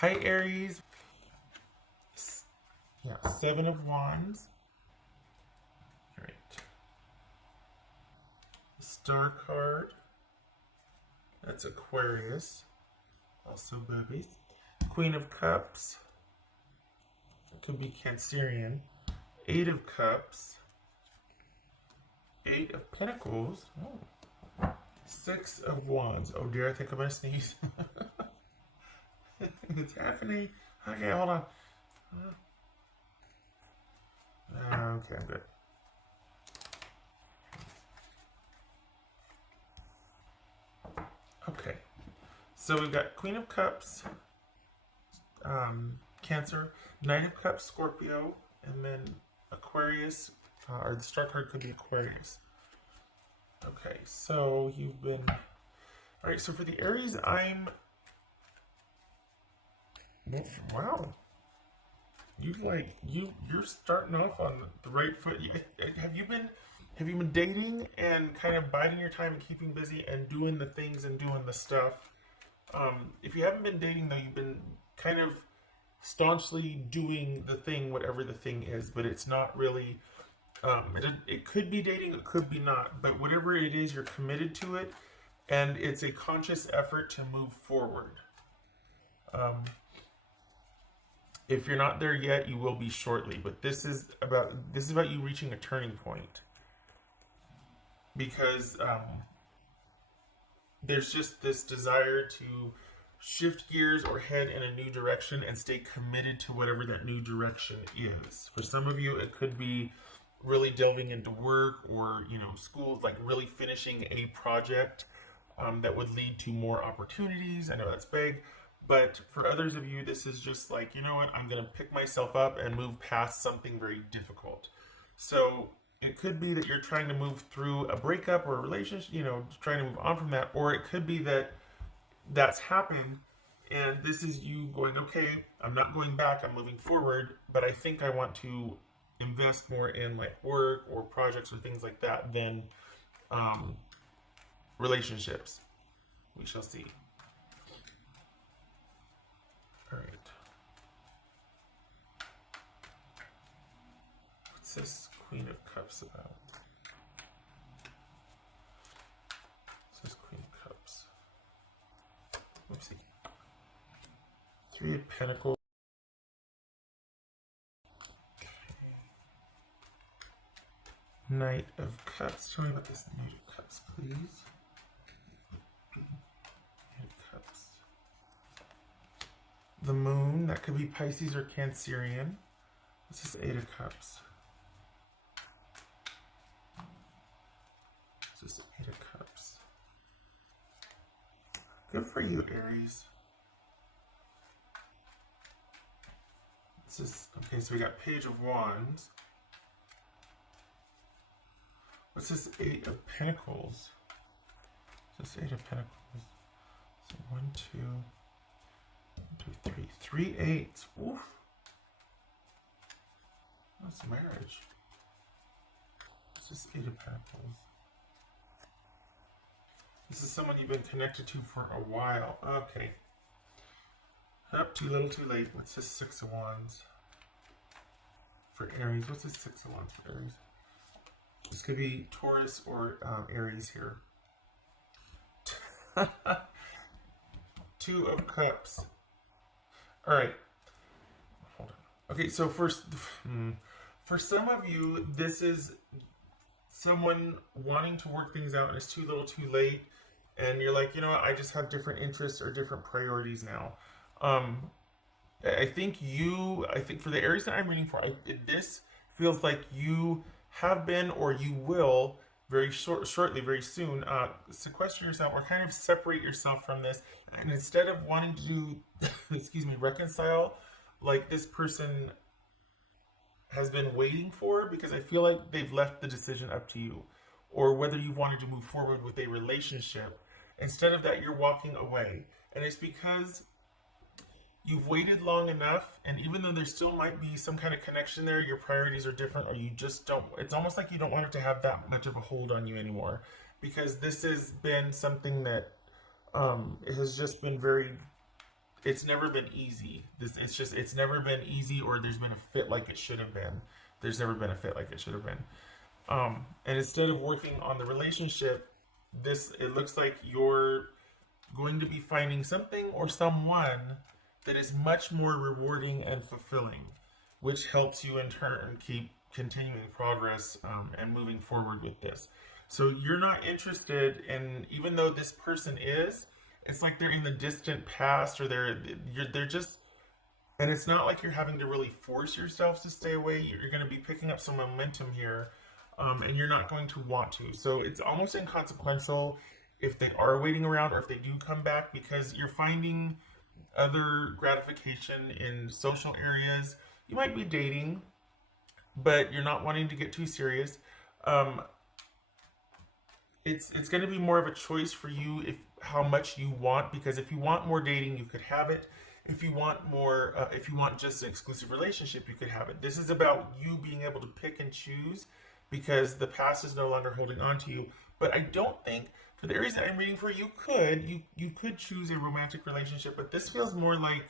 Hi, Aries. Yeah, Seven of Wands. All right. Star card. That's Aquarius. Also boobies. Queen of Cups. It could be Cancerian. Eight of Cups. Eight of Pentacles. Oh. Six of Wands. Oh dear, I think I'm gonna sneeze. It's happening. Okay, hold on. Okay, I'm good. Okay, so we've got Queen of Cups, Cancer, Knight of Cups, Scorpio, and then Aquarius, or the star card could be Aquarius. Okay, so you've been... Alright, so for the Aries, wow. You're starting off on the right foot. Have you been dating and kind of biding your time and keeping busy and doing the things and doing the stuff? If you haven't been dating though, you've been kind of staunchly doing the thing, whatever the thing is, but it's not really. It could be dating, it could be not, but whatever it is, you're committed to it, and it's a conscious effort to move forward. If you're not there yet, you will be shortly. But this is about you reaching a turning point, because there's just this desire to shift gears or head in a new direction and stay committed to whatever that new direction is. For some of you, it could be really delving into work or school, like really finishing a project that would lead to more opportunities. I know that's big. But for others of you, this is just like, you know what, I'm going to pick myself up and move past something very difficult. So it could be that you're trying to move through a breakup or a relationship, trying to move on from that. Or it could be that that's happened and this is you going, okay, I'm not going back, I'm moving forward, but I think I want to invest more in like work or projects or things like that than relationships. We shall see. All right. What's this Queen of Cups about? What's this Queen of Cups? Oopsie. Three of Pentacles. Knight of Cups. Tell me about this Knight of Cups, please. Knight of Cups. The Moon. That could be Pisces or Cancerian. What's this Eight of Cups? What's this Eight of Cups? Good for you, Aries. What's this? Okay, so we got Page of Wands. What's this Eight of Pentacles? What's this Eight of Pentacles? So 1, 2, 1, 2, 3. 3 eights. Oof. That's marriage. What's this Eight of Pentacles? This is someone you've been connected to for a while. Okay. Up, too little, too late. What's this Six of Wands for Aries? What's this Six of Wands for Aries? This could be Taurus or Aries here. Two of Cups. All right. Hold on. Okay, so for some of you, this is someone wanting to work things out and it's too little, too late, and you're like, you know what? I just have different interests or different priorities now. I think for the Aries that I'm reading for, this feels like you have been or you will very shortly, very soon, sequester yourself or kind of separate yourself from this. And instead of wanting to do, excuse me, reconcile like this person has been waiting for, because I feel like they've left the decision up to you, or whether you wanted to move forward with a relationship. Instead of that, you're walking away. And it's because you've waited long enough, and even though there still might be some kind of connection there, your priorities are different, or you just don't, it's almost like you don't want it to have that much of a hold on you anymore, because this has been something that it has just been very, it's never been easy. It's never been easy, or there's been a fit like it should have been. There's never been a fit like it should have been. And instead of working on the relationship, it looks like you're going to be finding something or someone that is much more rewarding and fulfilling, which helps you in turn keep continuing progress and moving forward with this. So you're not interested in, even though this person is, it's like they're in the distant past, or they're just, and it's not like you're having to really force yourself to stay away. You're going to be picking up some momentum here, and you're not going to want to. So it's almost inconsequential if they are waiting around or if they do come back, because you're finding other gratification in social areas. You might be dating, but you're not wanting to get too serious. It's going to be more of a choice for you if how much you want, because if you want more dating, you could have it. If you want more, if you want just an exclusive relationship, you could have it. This is about you being able to pick and choose, because the past is no longer holding on to you. But I don't think, for the Aries that I'm reading for, you could choose a romantic relationship, but this feels more like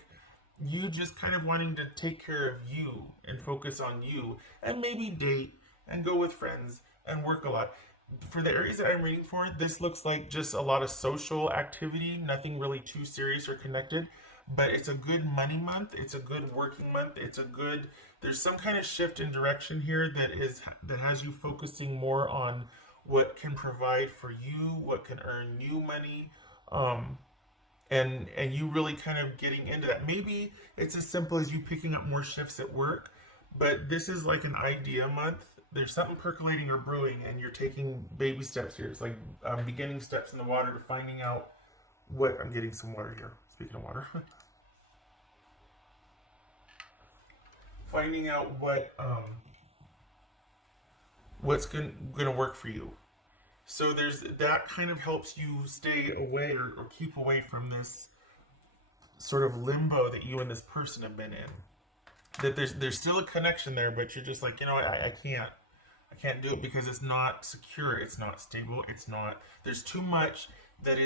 you just kind of wanting to take care of you and focus on you, and maybe date and go with friends and work a lot. For the Aries that I'm reading for, this looks like just a lot of social activity, nothing really too serious or connected. But it's a good money month. It's a good working month. There's some kind of shift in direction here that has you focusing more on what can provide for you, what can earn you money, and you really kind of getting into that. Maybe it's as simple as you picking up more shifts at work, but this is like an idea month. There's something percolating or brewing, and you're taking baby steps here. It's like beginning steps in the water to finding out what. I'm getting some water here. Speaking of water. Finding out what's going to work for you. So there's that kind of helps you stay away or keep away from this sort of limbo that you and this person have been in. That there's still a connection there, but you're just like, I can't do it because it's not secure, it's not stable, there's too much that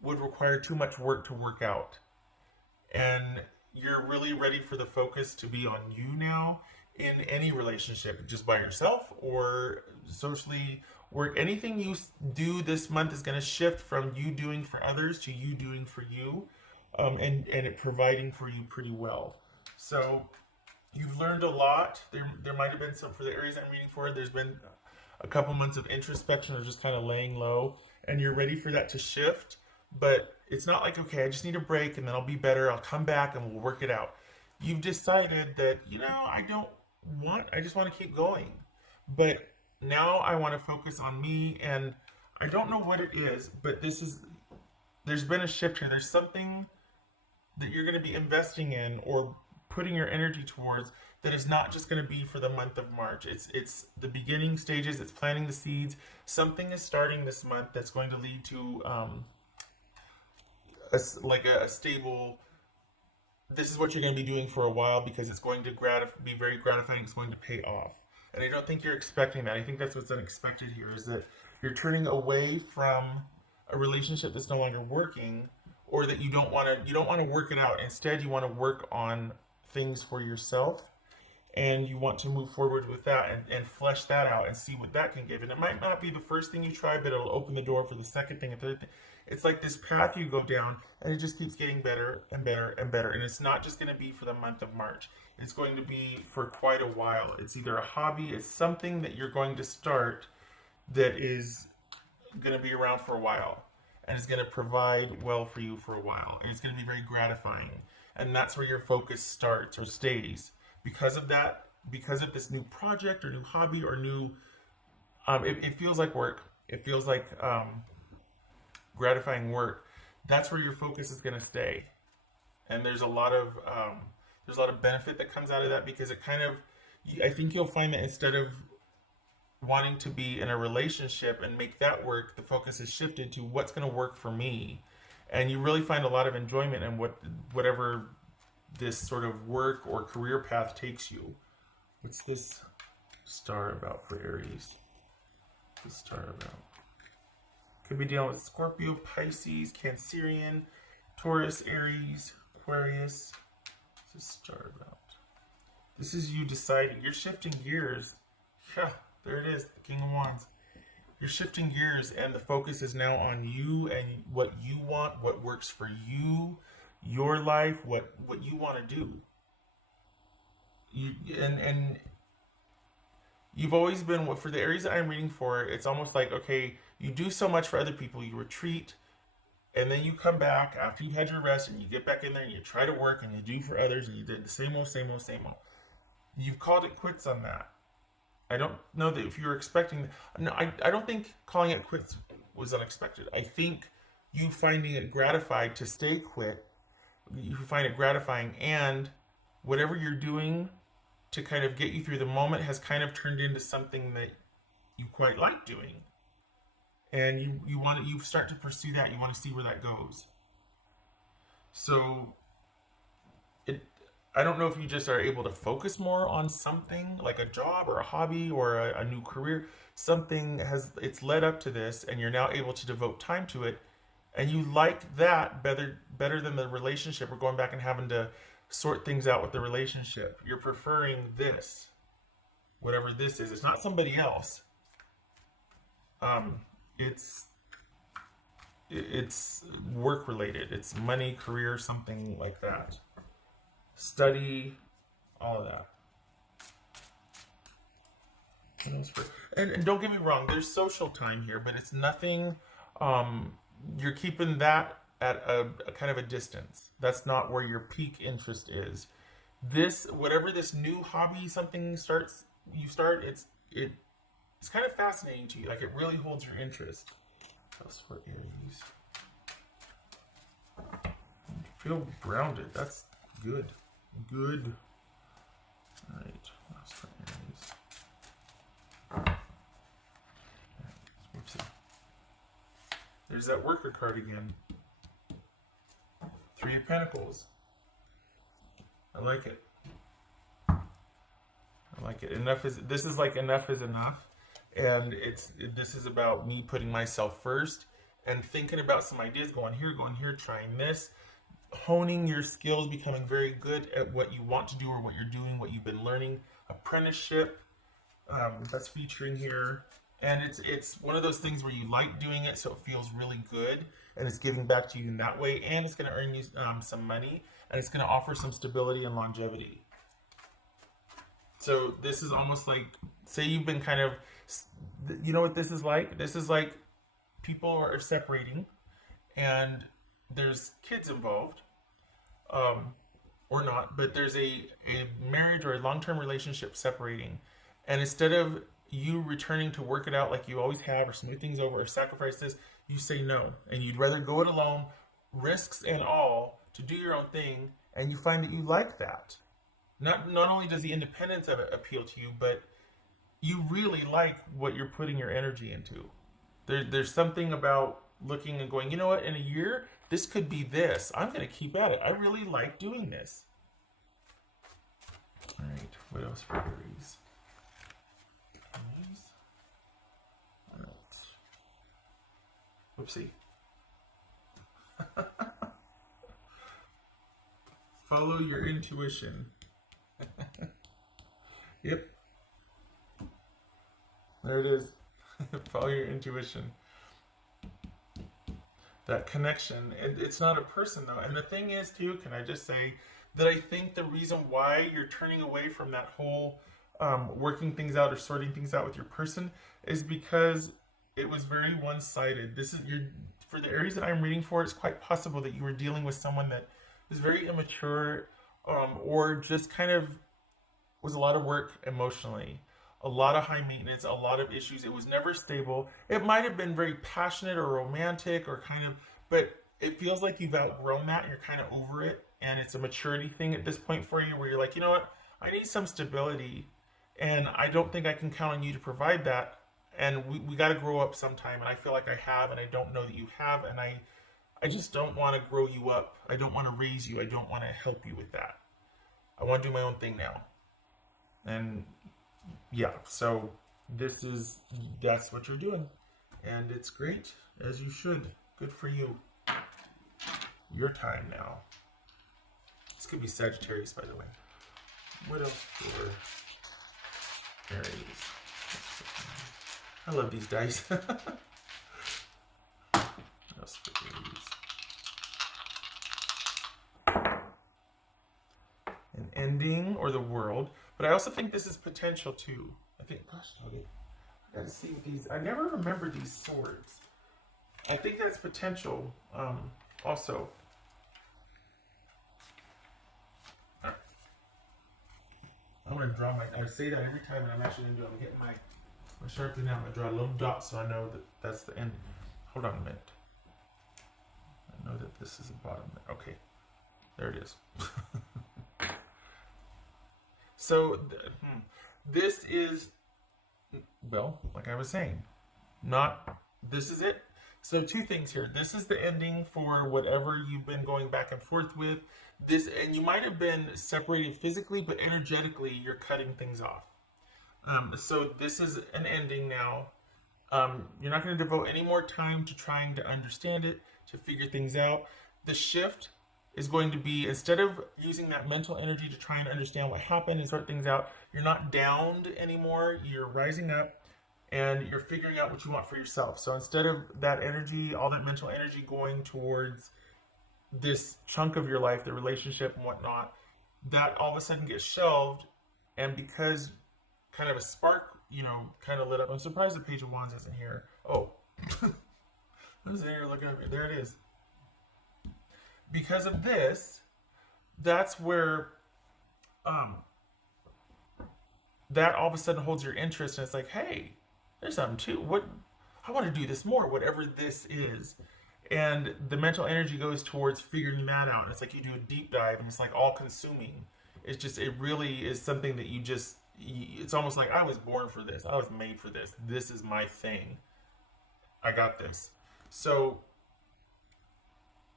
would require too much work to work out. And you're really ready for the focus to be on you now, in any relationship, just by yourself or socially. Work, anything you do this month is going to shift from you doing for others to you doing for you, and it providing for you pretty well. So you've learned a lot. There might have been some, for the Aries I'm reading for, there's been a couple months of introspection or just kind of laying low, and you're ready for that to shift. But it's not like, okay, I just need a break and then I'll be better, I'll come back and we'll work it out. You've decided that, I just want to keep going. But now I want to focus on me, and I don't know what it is, but there's been a shift here. There's something that you're going to be investing in or putting your energy towards that is not just going to be for the month of March. It's the beginning stages. It's planting the seeds. Something is starting this month that's going to lead to a stable. This is what you're going to be doing for a while, because it's going to be very gratifying. It's going to pay off. And I don't think you're expecting that. I think that's what's unexpected here, is that you're turning away from a relationship that's no longer working, or that you don't want to work it out. Instead, you want to work on things for yourself, and you want to move forward with that and flesh that out and see what that can give. And it might not be the first thing you try, but it'll open the door for the second thing and third thing. It's like this path you go down, and it just keeps getting better and better and better. And it's not just going to be for the month of March. It's going to be for quite a while. It's either a hobby, it's something that you're going to start that is going to be around for a while, and it's going to provide well for you for a while, and it's going to be very gratifying. And that's where your focus starts or stays. Because of that, because of this new project or new hobby or new, it feels like work. It feels like gratifying work. That's where your focus is going to stay. And there's a lot of benefit that comes out of that, because I think you'll find that instead of wanting to be in a relationship and make that work, the focus is shifted to what's going to work for me. And you really find a lot of enjoyment in whatever this sort of work or career path takes you. What's this star about for Aries? What's this star about? Could be dealing with Scorpio, Pisces, Cancerian, Taurus, Aries, Aquarius. What's this star about? This is you deciding. You're shifting gears. Yeah, there it is, the King of Wands. You're shifting gears, and the focus is now on you and what you want, what works for you, your life, what you want to do. And you've always been, for the Aries that I'm reading for, it's almost like, okay, you do so much for other people, you retreat, and then you come back after you had your rest, and you get back in there and you try to work and you do for others, and you did the same old, same old, same old. You've called it quits on that. I don't know that if you were expecting, no, I don't think calling it quits was unexpected. I think you finding it gratified to stay quit, you find it gratifying, and whatever you're doing to kind of get you through the moment has kind of turned into something that you quite like doing. And you start to pursue that, you want to see where that goes. So I don't know if you just are able to focus more on something like a job or a hobby or a new career. Something it's led up to this, and you're now able to devote time to it, and you like that better than the relationship, or going back and having to sort things out with the relationship. You're preferring this, whatever this is. It's not somebody else. It's work related. It's money, career, something like that. Study, all of that. And don't get me wrong, there's social time here, but it's nothing. You're keeping that at a kind of a distance. That's not where your peak interest is. Whatever this new hobby, something it's kind of fascinating to you. Like, it really holds your interest. That's for Aries. Feel grounded. That's good. Good. All right. That's for Aries. Whoopsie. There's that worker card again. 3 of Pentacles. I like it. I like it. This is like enough is enough. And this is about me putting myself first and thinking about some ideas, going here, trying this, honing your skills, becoming very good at what you want to do or what you're doing, what you've been learning. Apprenticeship, that's featuring here. And it's one of those things where you like doing it, so it feels really good, and it's giving back to you in that way, and it's going to earn you some money, and it's going to offer some stability and longevity. So this is almost like, say you've been kind of, you know what this is like? This is like people are separating, and there's kids involved, or not, but there's a marriage or a long-term relationship separating, and instead of you returning to work it out like you always have, or smooth things over, or sacrifice this, you say no, and you'd rather go it alone, risks and all, to do your own thing, and you find that you like that. Not only does the independence of it appeal to you, but you really like what you're putting your energy into. There's something about looking and going, you know what, in a year, this could be this. I'm going to keep at it. I really like doing this. All right, what else for Aries? All right. Whoopsie. Follow your intuition. Yep. There it is. Follow your intuition. That connection. And it's not a person, though. And the thing is, too, can I just say that I think the reason why you're turning away from that whole working things out or sorting things out with your person is because it was very one-sided. For the Aries that I'm reading for, it's quite possible that you were dealing with someone that is very immature, or just kind of was a lot of work emotionally, a lot of high maintenance, a lot of issues. It was never stable. It might have been very passionate or romantic or kind of, but it feels like you've outgrown that and you're kind of over it. And it's a maturity thing at this point for you, where you're like, you know what? I need some stability, and I don't think I can count on you to provide that. And we got to grow up sometime. And I feel like I have, and I don't know that you have. And I just don't want to grow you up. I don't want to raise you. I don't want to help you with that. I want to do my own thing now. And yeah, so that's what you're doing. And it's great, as you should. Good for you. your time now. This could be Sagittarius, by the way. What else for Aries? I love these dice. What else for Aries? An ending or the world. But I also think this is potential too. I think, gosh, okay. I gotta see what these, I never remember these swords. I think that's potential also. I'm gonna draw my, I say that every time, and I'm actually gonna do it. I'm getting my Sharpie now. I'm gonna draw a little dot so I know that that's the end. Hold on a minute. I know that this is the bottom. Okay, there it is. So this is, well, like I was saying, not, this is it. So two things here. This is the ending for whatever you've been going back and forth with. This, and you might have been separated physically, but energetically you're cutting things off. So this is an ending now. You're not going to devote any more time to trying to understand it, to figure things out. The shift is going to be, instead of using that mental energy to try and understand what happened and sort things out, you're not downed anymore. You're rising up and you're figuring out what you want for yourself. So instead of that energy, all that mental energy going towards this chunk of your life, the relationship and whatnot, that all of a sudden gets shelved. And because kind of a spark, you know, kind of lit up. I'm surprised the Page of Wands isn't here. Oh, I was there looking at me. There it is. Because of this, that's where that all of a sudden holds your interest, and it's like, hey, there's something too. What, I want to do this more, whatever this is. And the mental energy goes towards figuring that out. And it's like you do a deep dive, and it's like all consuming. It's just, it really is something that you just, it's almost like I was born for this. I was made for this. This is my thing. I got this. So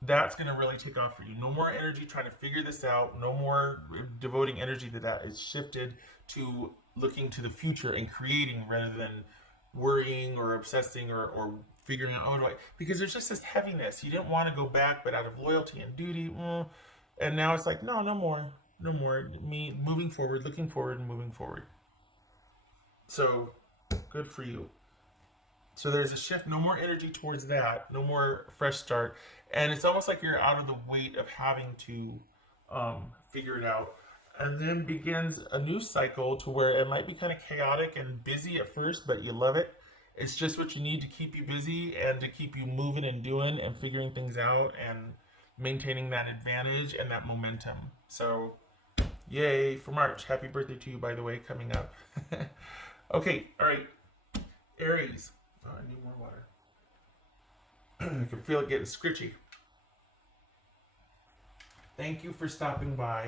that's going to really take off for you. No more energy trying to figure this out. No more devoting energy to that. It's shifted to looking to the future and creating rather than worrying or obsessing or figuring out, oh, do I, because there's just this heaviness. You didn't want to go back, but out of loyalty and duty, and now it's like, no, no more. No more. Me moving forward, looking forward, and moving forward. So, good for you. So there's a shift, no more energy towards that, no more fresh start. And it's almost like you're out of the weight of having to figure it out. And then begins a new cycle to where it might be kind of chaotic and busy at first, but you love it. It's just what you need to keep you busy and to keep you moving and doing and figuring things out and maintaining that advantage and that momentum. So, yay for March. Happy birthday to you, by the way, coming up. Okay, all right. Aries. Oh, I need more water. I can feel it getting scritchy. Thank you for stopping by.